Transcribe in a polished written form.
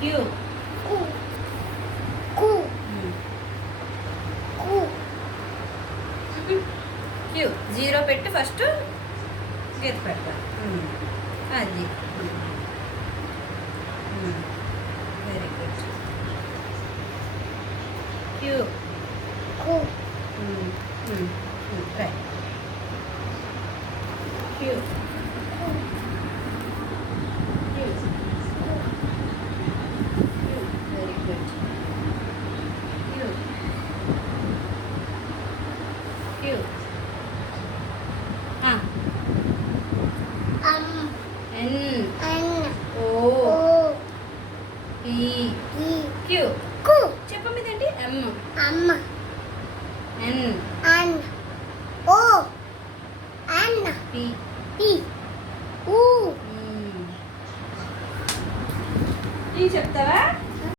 queue Q zero పెట్టి first గీత పెడతా అది very good Q right Q very good Q Q N O P Q చెప్పు మీదేంటి ఎమ్ ఎన్ పీ చెప్తావా